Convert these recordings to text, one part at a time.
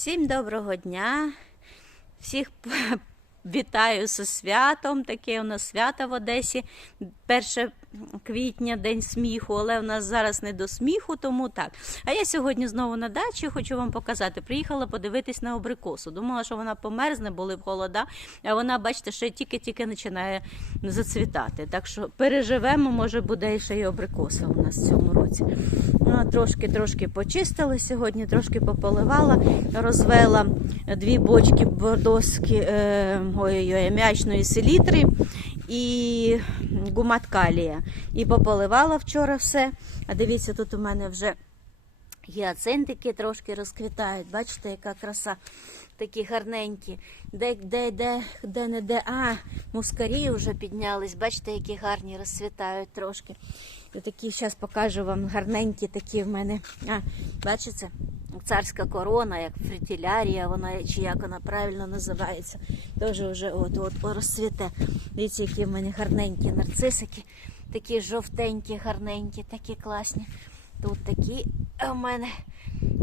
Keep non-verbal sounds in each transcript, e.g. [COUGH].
Всім доброго дня. Всіх [LAUGHS] вітаю зі святом. Таке у нас свято в Одесі. 1 квітня, день сміху, але в нас зараз не до сміху, тому так. А я сьогодні знову на дачі хочу вам показати. Приїхала подивитись на абрикосу. Думала, що вона померзне, були б холода, а вона, бачите, ще тільки-тільки починає зацвітати. Так що переживемо, може буде ще й абрикоса у нас в цьому році. Ну, трошки трошки почистили сьогодні, трошки пополивала, розвела дві бочки бордоски е, ой-ой, м'ячної селітри і гумат калія. І пополивала вчора все. А дивіться, тут у мене вже гіацинтики трошки розквітають. Бачите, яка краса. Такі гарненькі. Де, де, де, де не де. А, мускарі вже піднялись. Бачите, які гарні розцвітають трошки. І такі, зараз покажу вам гарненькі такі в мене. А, бачите? Царська корона, як фритілярія, вона чи як вона правильно називається. Теж вже от, от розцвіте. Дивіться, які в мене гарненькі нарцисики, такі жовтенькі, гарненькі, такі класні. Тут такі в мене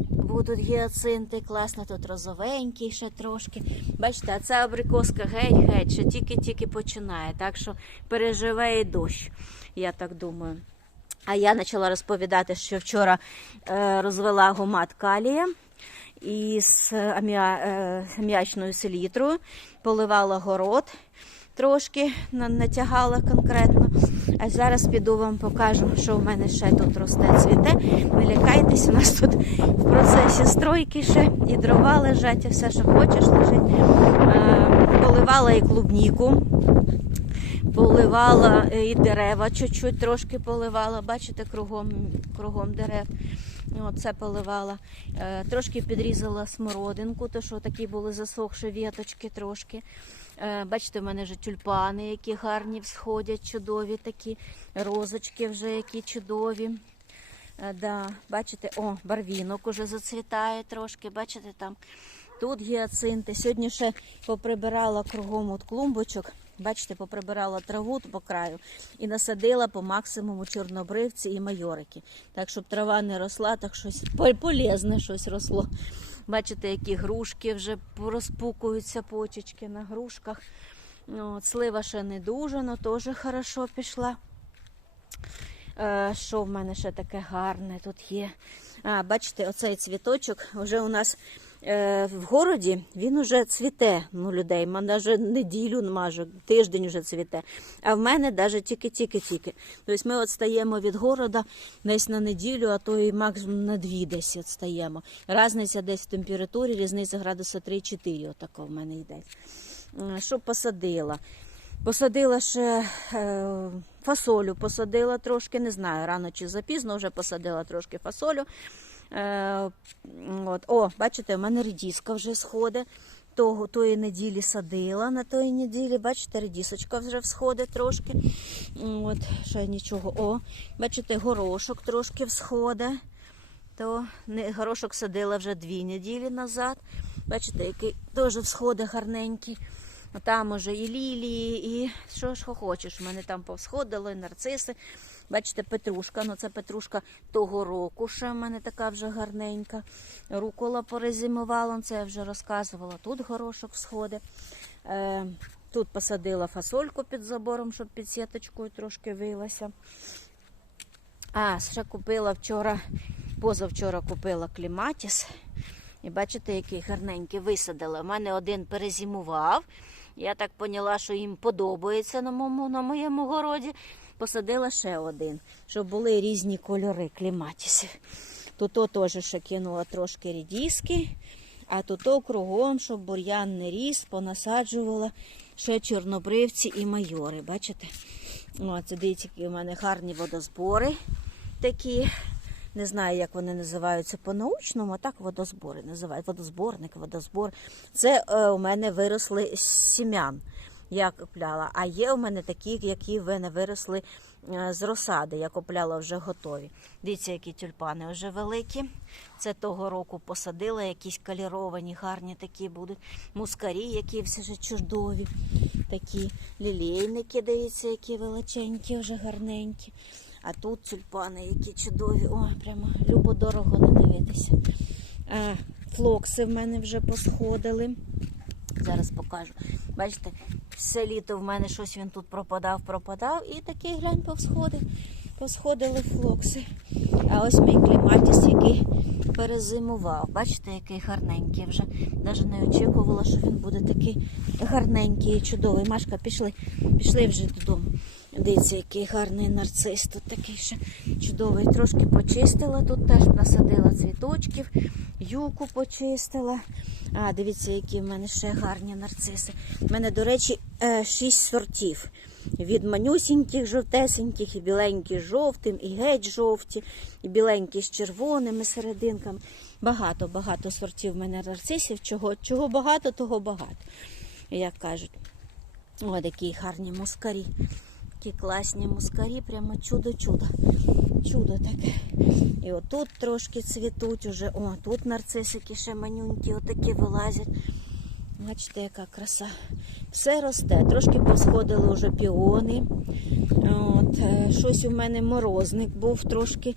будуть гіацинти, класно, тут розовенький ще трошки. Бачите, а ця абрикоска геть-геть, ще тільки-тільки починає. Так що переживе і дощ, я так думаю. А я почала розповідати, що вчора е, розвела гумат калія із е, аміачною селітрою, поливала город, трошки натягала конкретно. А зараз піду вам покажу, що в мене ще тут росте цвіте. Не лякайтесь, у нас тут в процесі стройки ще і дрова лежать, і все, що хочеш, лежить. Поливала і клубніку. Поливала е, і дерева, чуть-чуть трошки поливала, бачите, кругом, кругом дерев. Оце поливала. Е, Трошки підрізала смородинку, то що такі були засохші віточки трошки. Е, Бачите, в мене вже тюльпани, які гарні всходять, чудові такі, розочки вже які чудові. Е, Да, бачите, о, барвінок уже зацвітає трошки, бачите там. Тут гіацинти. Сьогодні ще поприбирала кругом от клумбочок. Бачите, поприбирала траву по краю і насадила по максимуму чорнобривці і майорики. Так, щоб трава не росла, так щось пол- полезне щось росло. Бачите, які грушки вже розпукуються почечки на грушках. Ну, от, слива ще не дуже, але теж хорошо пішла. Е, Що в мене ще таке гарне тут є? А, бачите, оцей цвіточок вже у нас в городі він уже цвіте ну, людей. Навіть неділю, майже тиждень вже цвіте. А в мене навіть тільки-тільки-тільки. Тобто ми от стаємо від города десь на неділю, а то і максимум на дві десь от стаємо. Разниця десь в температурі, різниця градуса 3-4, отако в мене йде. Е, Що посадила? Посадила ще е, фасолю, посадила трошки, не знаю, рано чи запізно вже посадила трошки фасолю. Е, от. О, бачите, у мене редіска вже сходить. Того, тої неділі садила на тої неділі, бачите, редісочка вже всходить трошки. От, ще нічого. О, бачите, горошок трошки всходить. То не, горошок садила вже дві неділі назад. Бачите, який теж всходить гарненький. А Там уже і лілії, і що ж хочеш. У мене там повсходило, і нарциси. Бачите, петрушка. Ну це петрушка того року. Ще в мене така вже гарненька. Рукола порезимувала, це я вже розказувала. Тут горошок всходить. Е, тут посадила фасольку під забором, щоб під сіточкою трошки вилася. А, ще купила вчора, позавчора купила кліматіс. І бачите, який гарненький висадила. У мене один перезимував. Я так поняла, що їм подобається на моєму, на моєму городі. Посадила ще один, щоб були різні кольори кліматісів. Тут теж ще кинула трошки рідіски, а тут кругом, щоб бур'ян не ріс, понасаджувала ще чорнобривці і майори. Бачите? О, це дивіться, які у мене гарні водозбори такі. Не знаю, як вони називаються по-научному, а так водозбори називають. Водозборник, водозбор. Це е, у мене виросли з сім'ян. Я купляла. А є у мене такі, які в мене виросли е, з розсади. Я купляла вже готові. Дивіться, які тюльпани вже великі. Це того року посадила, якісь каліровані, гарні такі будуть. Мускарі, які все ж чудові. Такі лілейники, дивіться, які величенькі, вже гарненькі. А тут тюльпани, які чудові. О, прямо любо-дорого не дивитися. Флокси в мене вже посходили. Зараз покажу. Бачите, все літо в мене щось він тут пропадав, пропадав. І такий глянь повсходив. Посходили флокси. А ось мій кліматіс, який перезимував. Бачите, який гарненький вже. Навіть не очікувала, що він буде такий гарненький і чудовий. Машка, пішли, пішли вже додому. Дивіться, який гарний нарцис. Тут такий ще чудовий. Трошки почистила, тут теж насадила цвіточків, юку почистила. А, дивіться, які в мене ще гарні нарциси. У мене, до речі, е, шість сортів. Від манюсіньких, жовтесеньких, і біленькі з жовтим, і геть жовті, і біленькі з червоними серединками. Багато, багато сортів в мене нарцисів. Чого, чого багато, того багато. Як кажуть. О, такі гарні мускарі. Такі класні мускарі, прямо чудо-чудо. Чудо таке. І отут трошки цвітуть уже. О, тут нарцисики ще манюнькі, отакі вилазять. Бачите, яка краса. Все росте. Трошки посходили вже піони. От, е, щось у мене морозник був трошки.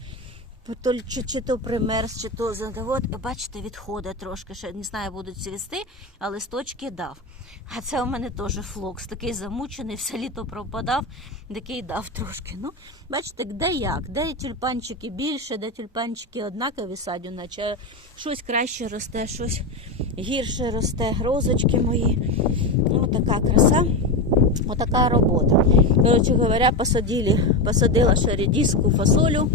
То, чи, чи то примерз, чи то задовод. Бачите, відходить трошки. Ще не знаю, будуть цвісти, а листочки дав. А це у мене теж флокс, такий замучений, все літо пропадав, такий дав трошки. Ну, бачите, де як, де тюльпанчики більше, де тюльпанчики однакові садю, наче щось краще росте, щось гірше росте. Розочки мої. Ось така краса. Отака робота. Коротше говоря, посадили, посадила ще редиску, фасолю.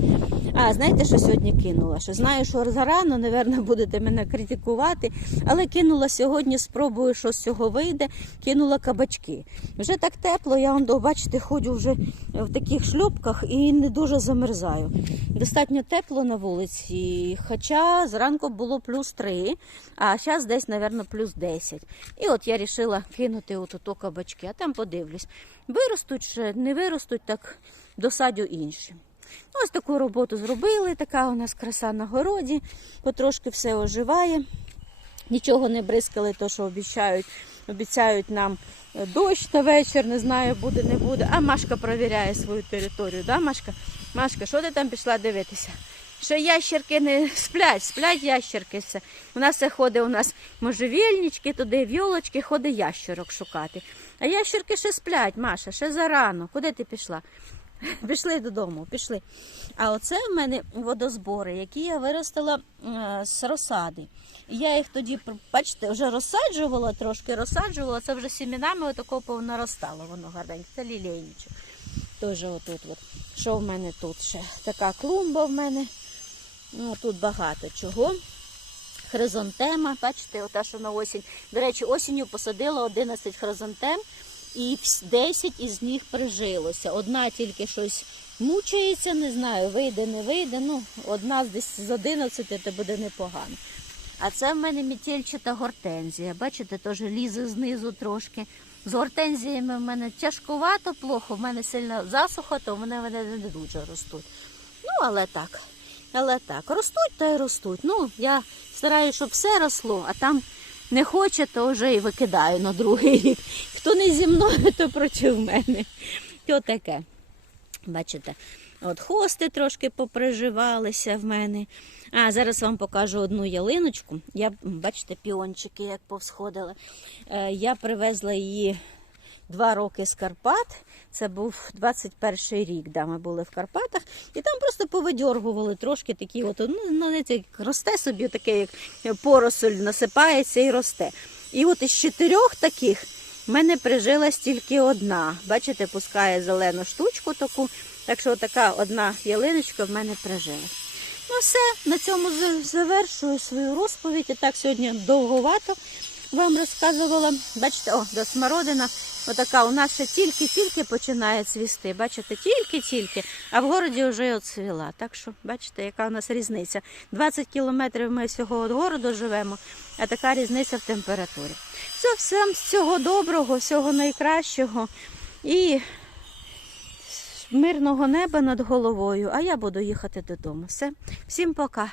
А знаєте, що сьогодні кинула? Що знаю, що зарано, напевно, [LAUGHS] будете мене критикувати, але кинула сьогодні, спробую, що з цього вийде, кинула кабачки. Вже так тепло, я вам бачите, ходжу вже в таких шльопках і не дуже замерзаю. Достатньо тепло на вулиці, хоча зранку було плюс 3, а зараз десь, напевно, плюс 10. І от я вирішила кинути отут кабачки, а там подивлюсь. Виростуть ще, не виростуть, так досадю інші. Ось таку роботу зробили. Така у нас краса на городі, потрошки все оживає. Нічого не бризкали, то що обіцяють. Обіцяють нам е, дощ на вечір, не знаю, буде, не буде. А Машка перевіряє свою територію. Да, Машка? Машка, що ти там пішла дивитися? Ще ящерки не сплять, сплять ящерки. все. У нас все ходить, у нас можжевільнички, туди в'йолочки, ходить ящерок шукати. А ящерки ще сплять, Маша, ще зарано. Куди ти пішла? [LAUGHS] Пішли додому, пішли. А оце в мене водозбори, які я виростила е, з розсади. Я їх тоді, бачите, вже розсаджувала, трошки розсаджувала, це вже сімінами отако понаростало, воно гарненьке. Це лілейничок. Теж отут. От. Що в мене тут ще? Така клумба в мене. Ну, тут багато чого. Хризантема, бачите, ота, що на осінь. До речі, осінню посадила 11 хризантем і 10 із них прижилося. Одна тільки щось мучається, не знаю, вийде, не вийде. Ну, одна десь з 11 то буде непогано. А це в мене мітельчата гортензія. Бачите, теж лізе знизу трошки. З гортензіями в мене тяжкувато, плохо, в мене сильна засуха, то вони мене не дуже ростуть. Ну, але так. Але так, ростуть та й ростуть. Ну, я стараюся, щоб все росло, а там не хоче, то вже і викидаю на другий рік. Хто не зі мною, то проти мене. То таке. Бачите, от хости трошки поприживалися в мене. А зараз вам покажу одну ялиночку. Я, бачите, піончики як повсходили. Е, я привезла її два роки з Карпат. Це був 21 рік, да, ми були в Карпатах, і там просто повидьоргували трошки такі, от, ну, ну знаєте, як росте собі таке, як поросоль насипається і росте. І от із чотирьох таких в мене прижилась тільки одна. Бачите, пускає зелену штучку таку. Так що така одна ялиночка в мене прижилась. Ну все, на цьому завершую свою розповідь. І так сьогодні довговато вам розказувала. Бачите, о, до смородина. Отака у нас ще тільки-тільки починає цвісти. Бачите, тільки-тільки, а в городі вже й оцвіла. Так що, бачите, яка у нас різниця. 20 кілометрів ми всього від городу живемо, а така різниця в температурі. Все, всім всього доброго, всього найкращого і мирного неба над головою. А я буду їхати додому. Все, всім пока.